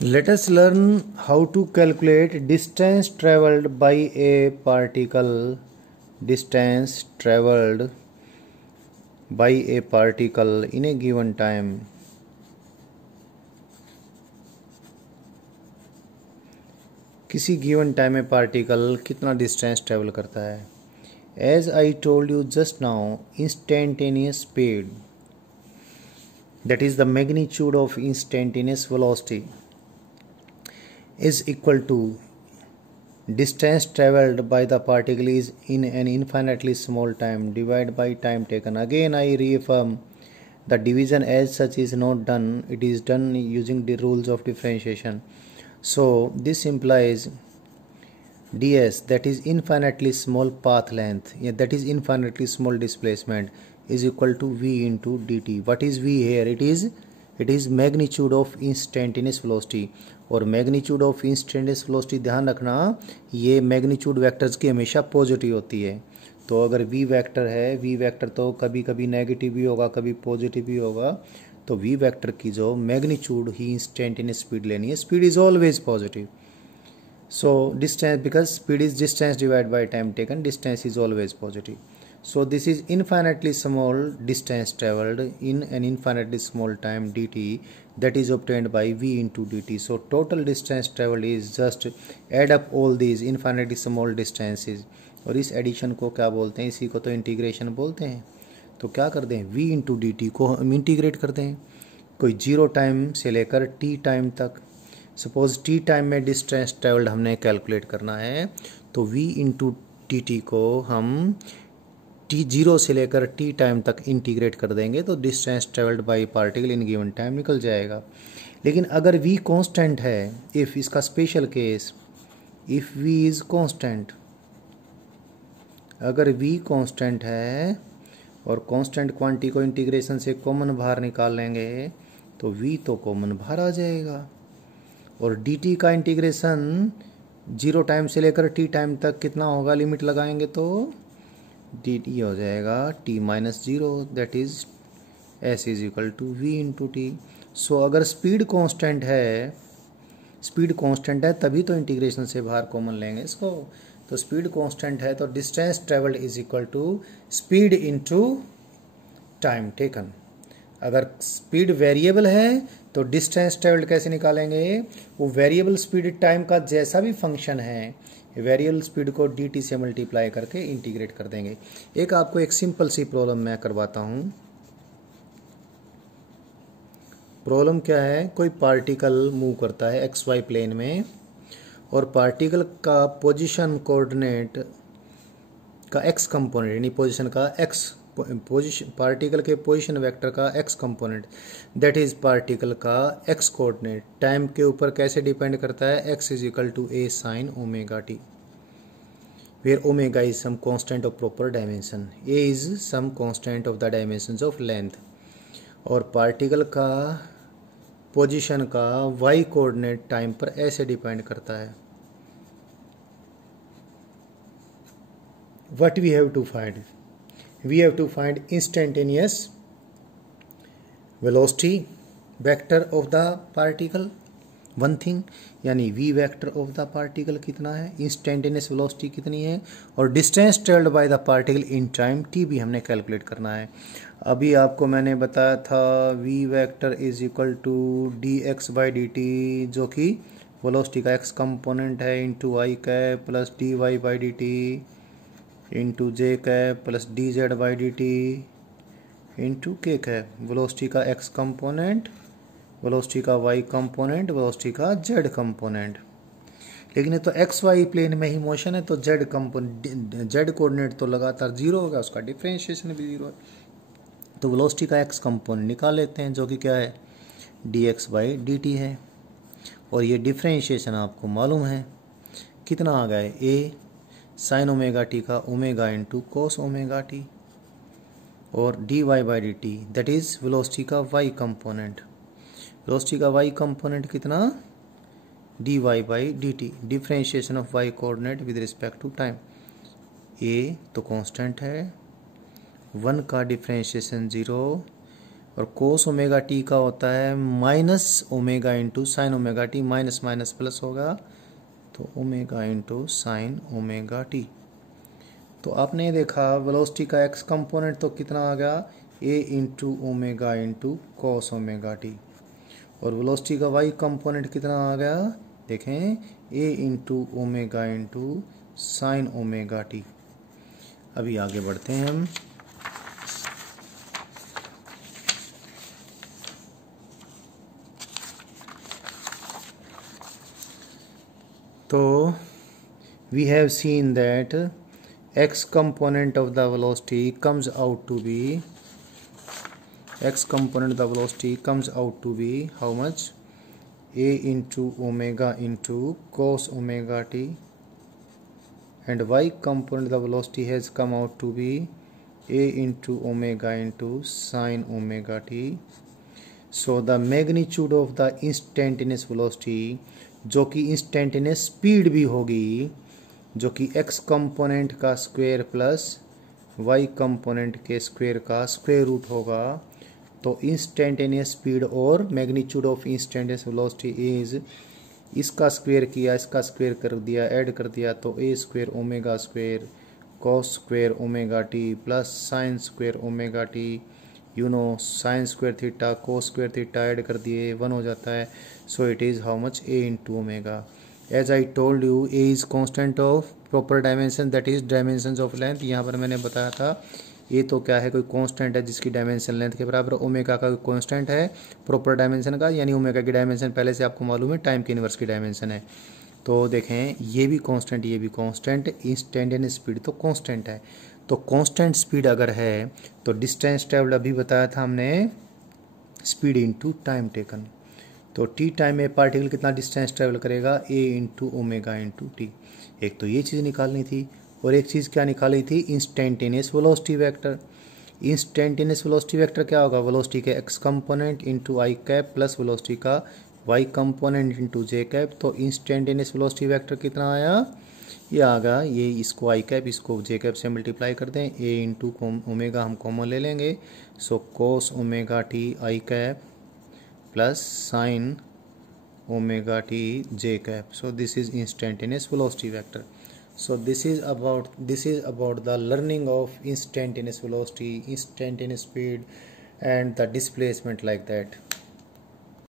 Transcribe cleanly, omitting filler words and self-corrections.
Let us learn how to calculate distance traveled by a particle. Distance traveled by a particle in a given time. किसी given time में particle कितना distance travel करता है. As I told you just now, instantaneous speed, that is the magnitude of instantaneous velocity, is equal to distance traveled by the particle is in an infinitely small time divided by time taken. Again I reaffirm the division as such is not done, it is done using the rules of differentiation. So this implies ds, that is infinitely small path length, that is infinitely small displacement, is equal to v into dt. What is v here? It is magnitude of instantaneous velocity. और magnitude of instantaneous velocity ध्यान रखना, ये magnitude vectors की हमेशा positive होती है. तो अगर v वेक्टर है, v वेक्टर तो कभी कभी नेगेटिव भी होगा, कभी पॉजिटिव भी होगा. तो v वेक्टर की जो मैग्नीट्यूड ही इंस्टेंटेनियस स्पीड लेनी है, speed is always positive. So distance, because speed is distance divided by time taken, distance is always positive. So this is infinitely small distance traveled in an infinitely small time dt, that is obtained by v into dt. So total distance traveled is just add up all these infinitely small distances. और इस addition को क्या बोलते हैं? इसी को तो integration बोलते हैं. तो क्या करते हैं, v इंटू डी टी को हम इंटीग्रेट करते हैं. कोई जीरो टाइम से लेकर t टाइम तक, सपोज t टाइम में डिस्टेंस ट्रेवल्ड हमने कैलकुलेट करना है, तो v इंटू टी टी को हम t जीरो से लेकर t टाइम तक इंटीग्रेट कर देंगे, तो distance travelled by particle in given time निकल जाएगा. लेकिन अगर v कांस्टेंट है, इफ़, इसका special case, if v is constant, अगर v कांस्टेंट है और कांस्टेंट क्वांटिटी को इंटीग्रेशन से कॉमन बाहर निकाल लेंगे, तो v तो कॉमन बाहर आ जाएगा. और dt का इंटीग्रेशन जीरो टाइम से लेकर t टाइम तक कितना होगा, लिमिट लगाएंगे तो dt हो जाएगा t minus zero, that is s is equal to v into t. So अगर स्पीड कांस्टेंट है, स्पीड कांस्टेंट है तभी तो इंटीग्रेशन से बाहर कॉमन लेंगे इसको. तो स्पीड कांस्टेंट है तो distance travelled is equal to speed into time taken. अगर स्पीड वेरिएबल है तो डिस्टेंस ट्रेवल्ड कैसे निकालेंगे, वो वेरिएबल स्पीड टाइम का जैसा भी फंक्शन है, वेरिएबल स्पीड को dt से मल्टीप्लाई करके इंटीग्रेट कर देंगे. एक आपको एक सिंपल सी प्रॉब्लम मैं करवाता हूँ. प्रॉब्लम क्या है, कोई पार्टिकल मूव करता है एक्स वाई प्लेन में, और पार्टिकल का पोजीशन कोऑर्डिनेट का एक्स कंपोनेंट, यानी पोजीशन का एक्स, पार्टिकल के पोजीशन वेक्टर का X component, that is particle का एक्स कोऑर्डिनेट टाइम के ऊपर कैसे डिपेंड करता है, X is equal to A sine omega T, where omega is some constant of proper dimension, A is some constant of the dimensions of length. और particle का position का Y coordinate time पर ऐसे depend करता है. What we have to find, we have to find instantaneous velocity vector of the particle, one thing, यानी v vector of the particle कितना है, instantaneous velocity कितनी है, और distance traveled by the particle in time t भी हमने calculate करना है. अभी आपको मैंने बताया था v vector is equal to dx by dt, जो कि वेलोसिटी का x कंपोनेंट है, into I cap plus dy by dt into J cap plus D Z by d T into के कैप. वेलोसिटी का एक्स कंपोनेंट, वेलोसिटी का y component, velocity का Z component. लेकिन ये तो एक्स वाई प्लेन में ही motion है, तो जेड कंपोनेंट, जेड कोऑर्डिनेट तो लगातार जीरो होगा, उसका डिफरेंशिएशन भी जीरो है. तो वेलोसिटी का एक्स कंपोनेंट निकाल लेते हैं, जो कि क्या है, D x by d T है. और ये डिफरेंशिएशन आपको मालूम है कितना आ गया है, ए साइन ओमेगा टी का omega into cos omega t, और d y by d t, that is velocity का वाई कंपोनेंट. वेलोसिटी का वाई कंपोनेंट कितना, d y by d t, differentiation of y coordinate with respect to time. A तो constant है, one का differentiation zero, और कोस omega t का होता है minus omega into sine omega T, minus minus plus होगा तो omega into sine omega T. तो आपने देखा वेलोसिटी का एक्स कंपोनेंट तो कितना आ गया, a into omega into cos omega t, और वेलोसिटी का वाई कंपोनेंट कितना आ गया, देखें a into omega into sine omega t. अभी आगे बढ़ते हैं हम। तो we have seen that x component of the velocity comes out to be how much, a into omega into cos omega t, and y component of the velocity has come out to be a into omega into sin omega t. So the magnitude of the instantaneous velocity, जो कि instantaneous speed भी होगी, जो कि x component का square plus y component के square का square root होगा। तो इंस्टेंटेनियस स्पीड और magnitude of instantaneous velocity is, इसका स्क्वायर किया, इसका स्क्वायर कर दिया, ऐड कर दिया, तो a square omega square cos square omega t plus sine square omega t, you know sine square theta cos square theta add कर दिए 1 हो जाता है। So it is how much, A into omega. As I told you, A is constant of proper dimension, that is dimension of length. यहाँ पर मैंने बताया था ये तो क्या है, कोई कांस्टेंट है जिसकी डायमेंशन लेंथ के बराबर। ओमेगा का कोई कांस्टेंट है प्रॉपर डायमेंशन का, यानी ओमेगा की डायमेंशन पहले से आपको मालूम है टाइम के इनवर्स की डायमेंशन है। तो देखें ये भी कांस्टेंट, ये भी कांस्टेंट, इंस्टेंटेनियस स्पीड तो कांस्टेंट है। तो कांस्टेंट स्पीड अगर है तो डिस्टेंस ट्रेवल अभी बताया था हमने, स्पीड इनटू टाइम टेकन। तो टी टाइम में पार्टिकल कितना डिस्टेंस ट्रेवल करेगा, ए इंटू ओमेगा इंटू टी। एक तो ये चीज़ निकालनी थी, और एक चीज़ क्या निकाली थी, instantaneous velocity vector. Instantaneous velocity vector क्या होगा, वेलोसिटी के एक्स कंपोनेंट इंटू आई कैप प्लस वेलोसिटी का वाई कंपोनेंट इंटू जे कैप। तो इंस्टेंटेनियस वेलोसिटी वेक्टर कितना आया, ये आ गया, ये इसको आई कैप इसको जे कैप से मल्टीप्लाई कर दें, ए इंटू ओमेगा हम कॉमन ले लेंगे। So cos omega t i cap plus sine omega t j cap. So this is instantaneous velocity vector. So this is about the learning of instantaneous velocity, instantaneous speed, and the displacement like that.